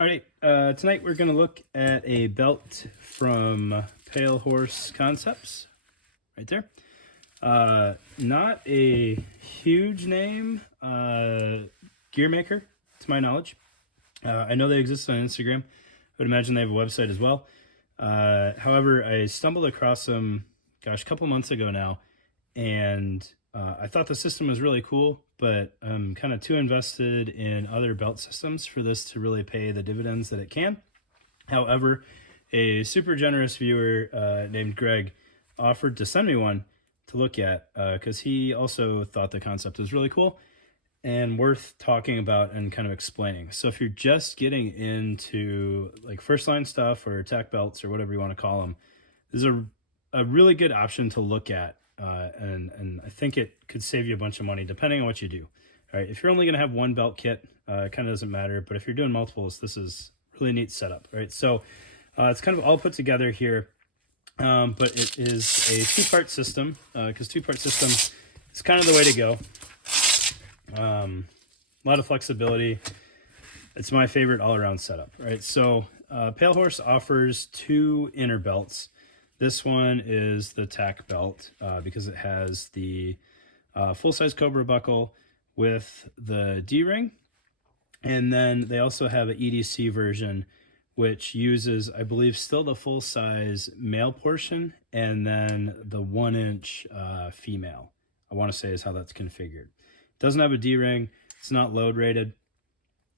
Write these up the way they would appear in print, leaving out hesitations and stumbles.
All right, tonight we're going to look at a belt from Pale Horse Concepts, right there. Not a huge name gear maker, to my knowledge. I know they exist on Instagram. I would imagine they have a website as well. However, I stumbled across them, a couple months ago now, and I thought the system was really cool, but I'm kind of too invested in other belt systems for this to really pay the dividends that it can. However, a super generous viewer named Greg offered to send me one to look at because he also thought the concept was really cool and worth talking about and kind of explaining. So if you're just getting into like first line stuff or tech belts or whatever you want to call them, this is a really good option to look at. And I think it could save you a bunch of money depending on what you do. All right, if you're only going to have one belt kit, it kind of doesn't matter. But if you're doing multiples, this is really neat setup. Right, so it's kind of all put together here, but it is a two-part system because two-part system is kind of the way to go. A lot of flexibility. It's my favorite all-around setup. Right, so Pale Horse offers two inner belts. This one is the tack belt because it has the full-size Cobra buckle with the D-ring. And then they also have an EDC version, which uses, I believe, still the full-size male portion and then the 1-inch female, I want to say is how that's configured. It doesn't have a D-ring. It's not load rated,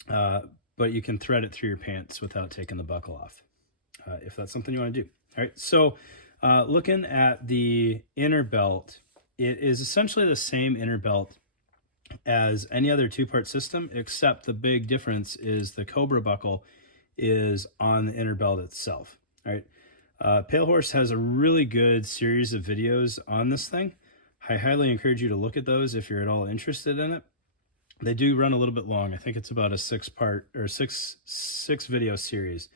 but you can thread it through your pants without taking the buckle off, if that's something you want to do. All right, so looking at the inner belt, it is essentially the same inner belt as any other two-part system, except the big difference is the Cobra buckle is on the inner belt itself. All right, Pale Horse has a really good series of videos on this thing. I highly encourage you to look at those if you're at all interested in it. They do run a little bit long. I think it's about a six video series.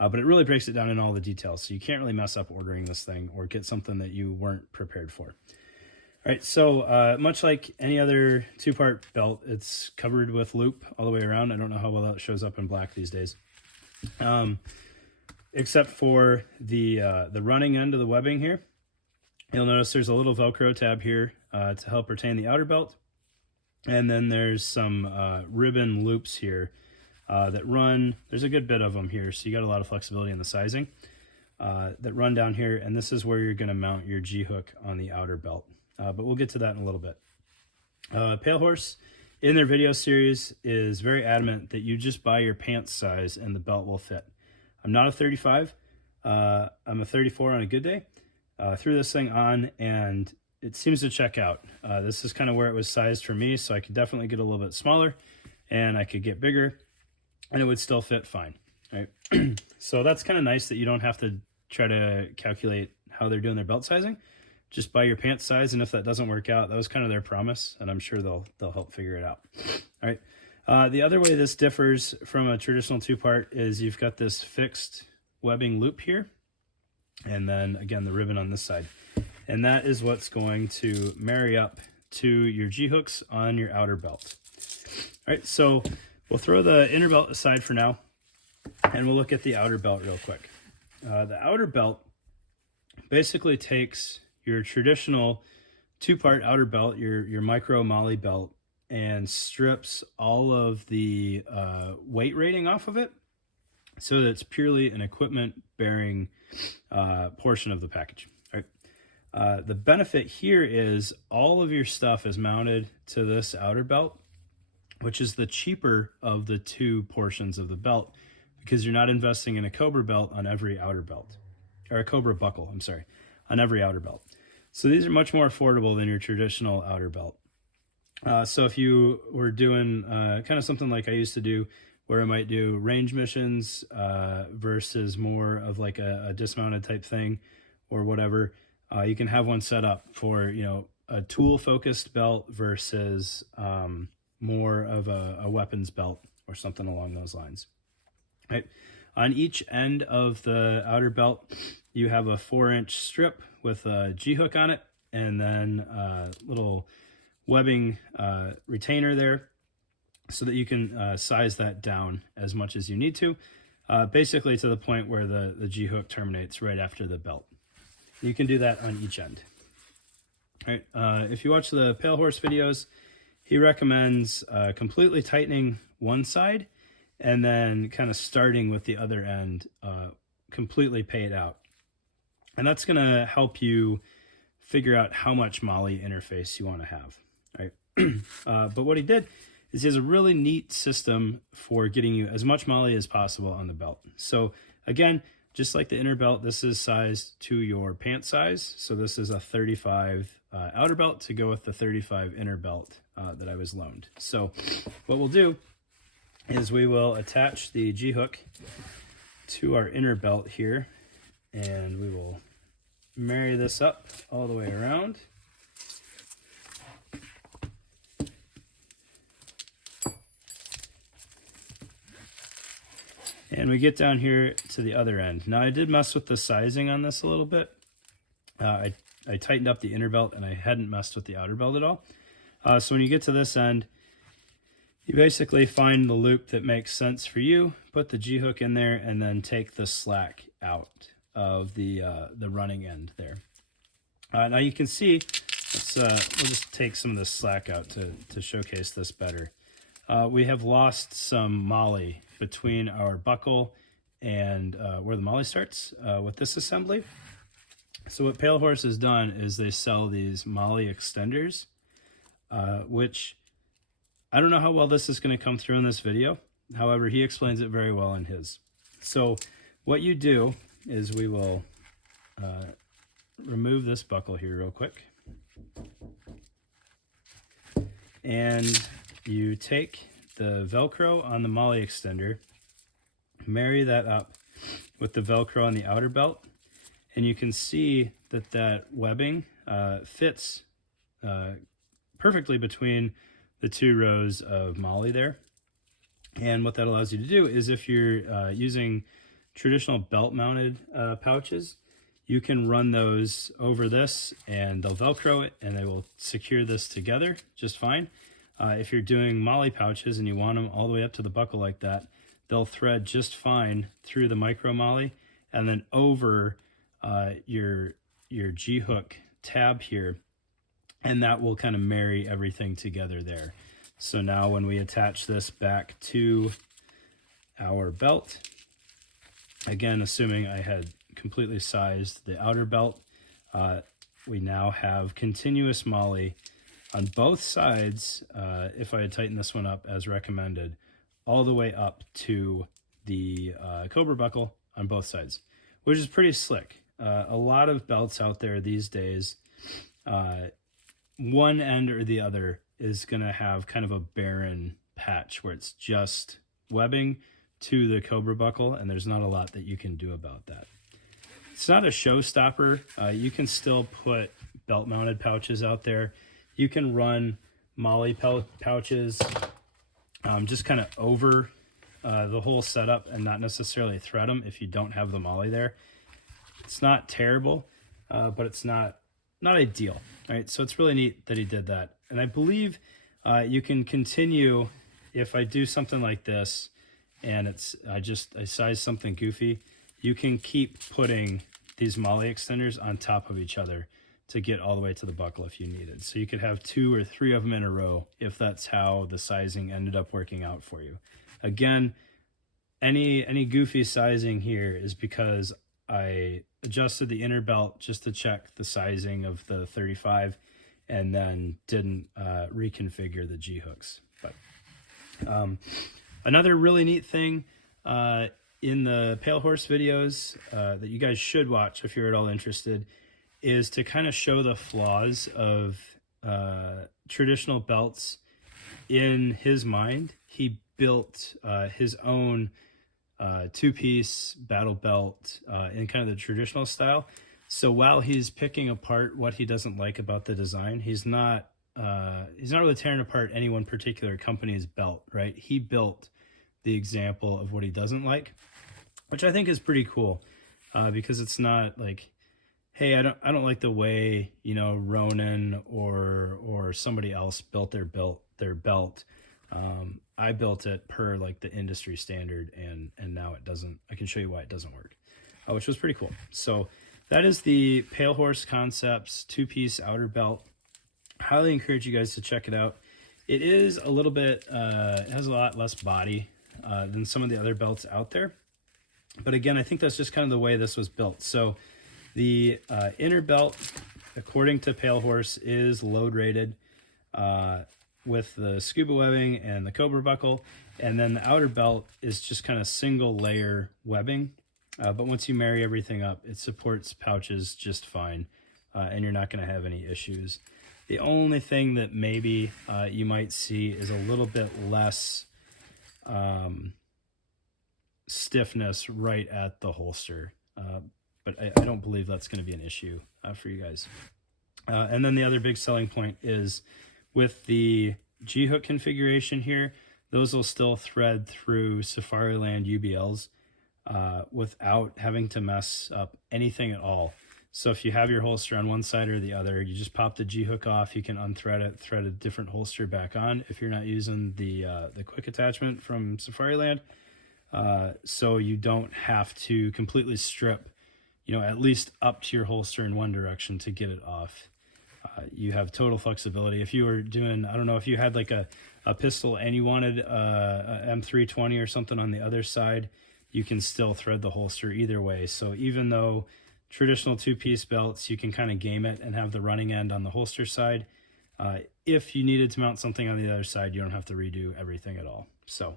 But it really breaks it down in all the details, so you can't really mess up ordering this thing or get something that you weren't prepared for. All right, so much like any other two-part belt, it's covered with loop all the way around. I don't know how well that shows up in black these days, except for the running end of the webbing here. You'll notice there's a little Velcro tab here to help retain the outer belt, and then there's some ribbon loops here that run, there's a good bit of them here, so you got a lot of flexibility in the sizing, that run down here, and this is where you're going to mount your G-hook on the outer belt, but we'll get to that in a little bit. Pale Horse, in their video series, is very adamant that you just buy your pants size and the belt will fit. I'm not a 35, I'm a 34 on a good day. Threw this thing on, and it seems to check out. This is kind of where it was sized for me, so I could definitely get a little bit smaller, and I could get bigger, and it would still fit fine, right? So that's kind of nice that you don't have to try to calculate how they're doing their belt sizing. Just buy your pants size, and if that doesn't work out, that was kind of their promise, and I'm sure they'll help figure it out. All right. The other way this differs from a traditional two-part is you've got this fixed webbing loop here, and then again the ribbon on this side, and that is what's going to marry up to your G-hooks on your outer belt. All right, so we'll throw the inner belt aside for now, and we'll look at the outer belt real quick. The outer belt basically takes your traditional two-part outer belt, your micro molle belt, and strips all of the weight rating off of it, so that it's purely an equipment-bearing portion of the package. All right. The benefit here is all of your stuff is mounted to this outer belt, which is the cheaper of the two portions of the belt, because you're not investing in a Cobra belt on every outer belt, or a Cobra buckle, I'm sorry, on every outer belt. So these are much more affordable than your traditional outer belt. So if you were doing kind of something like I used to do, where I might do range missions versus more of like a dismounted type thing or whatever, you can have one set up for, you know, a tool-focused belt versus more of a weapons belt or something along those lines. Right. On each end of the outer belt, you have a 4-inch strip with a G-hook on it, and then a little webbing retainer there. so that you can size that down as much as you need to, basically to the point where the G-hook terminates right after the belt. You can do that on each end. All right, if you watch the Pale Horse videos, he recommends completely tightening one side and then kind of starting with the other end, completely paid out. And that's going to help you figure out how much molle interface you want to have. Right? But what he did is he has a really neat system for getting you as much molle as possible on the belt. So again, just like the inner belt, this is sized to your pant size. So this is a 35 outer belt to go with the 35 inner belt that I was loaned. So what we'll do is we will attach the G-hook to our inner belt here, and we will marry this up all the way around. And we get down here to the other end. Now I did mess with the sizing on this a little bit. I tightened up the inner belt and I hadn't messed with the outer belt at all. So when you get to this end, you basically find the loop that makes sense for you, put the G-hook in there, and then take the slack out of the running end there. Now you can see, we'll just take some of the slack out to showcase this better. We have lost some molle between our buckle and where the molle starts with this assembly. So what Pale Horse has done is they sell these molle extenders, which I don't know how well this is going to come through in this video. However, he explains it very well in his. So what you do is we will remove this buckle here real quick. And you take the Velcro on the molle extender, marry that up with the Velcro on the outer belt, and you can see that that webbing fits perfectly between the two rows of molle there. And what that allows you to do is if you're using traditional belt-mounted pouches, you can run those over this and they'll Velcro it and they will secure this together just fine. If you're doing molle pouches and you want them all the way up to the buckle like that, they'll thread just fine through the micro molle and then over your G-hook tab here, and that will kind of marry everything together there. So now when we attach this back to our belt, again, assuming I had completely sized the outer belt, we now have continuous molle on both sides, if I had tightened this one up as recommended, all the way up to the Cobra buckle on both sides, which is pretty slick. A lot of belts out there these days, one end or the other is going to have kind of a barren patch where it's just webbing to the Cobra buckle, and there's not a lot that you can do about that. It's not a showstopper. You can still put belt-mounted pouches out there. You can run molle pouches just kind of over the whole setup and not necessarily thread them if you don't have the molle there. It's not terrible, but it's not ideal, right? So it's really neat that he did that. And I believe you can continue if I do something like this and I size something goofy, you can keep putting these molle extenders on top of each other to get all the way to the buckle if you needed. So you could have 2 or 3 of them in a row if that's how the sizing ended up working out for you. Again, any goofy sizing here is because I adjusted the inner belt just to check the sizing of the 35 and then didn't reconfigure the G-hooks. But another really neat thing in the Pale Horse videos that you guys should watch if you're at all interested is to kind of show the flaws of traditional belts in his mind. He built his own two-piece battle belt in kind of the traditional style. So while he's picking apart what he doesn't like about the design, he's not really tearing apart any one particular company's belt, right? He built the example of what he doesn't like, which I think is pretty cool because it's not like, hey, I don't like the way, you know, Ronin or somebody else built their belt. I built it per like the industry standard, and now it doesn't. I can show you why it doesn't work, which was pretty cool. So that is the Pale Horse Concepts 2-piece outer belt. Highly encourage you guys to check it out. It is a little bit, it has a lot less body than some of the other belts out there. But again, I think that's just kind of the way this was built. So the inner belt, according to Pale Horse, is load rated with the scuba webbing and the Cobra buckle. And then the outer belt is just kind of single layer webbing. But once you marry everything up, it supports pouches just fine. And you're not going to have any issues. The only thing that maybe you might see is a little bit less stiffness right at the holster. But I don't believe that's going to be an issue for you guys. And then the other big selling point is with the G-hook configuration here, those will still thread through Safariland UBLs without having to mess up anything at all. So if you have your holster on one side or the other, you just pop the G-hook off, you can unthread it, thread a different holster back on if you're not using the quick attachment from Safariland. So you don't have to completely strip, at least up to your holster in one direction to get it off. You have total flexibility. If you were doing, I don't know, if you had like a pistol and you wanted a M320 or something on the other side, you can still thread the holster either way. So even though traditional 2-piece belts, you can kind of game it and have the running end on the holster side, if you needed to mount something on the other side, you don't have to redo everything at all. So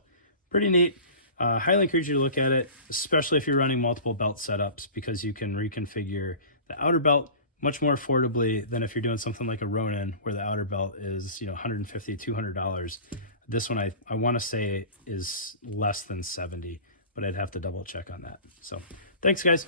pretty neat. Highly encourage you to look at it, especially if you're running multiple belt setups, because you can reconfigure the outer belt much more affordably than if you're doing something like a Ronin, where the outer belt is $150, $200. This one I want to say is less than $70, but I'd have to double check on that. So thanks, guys.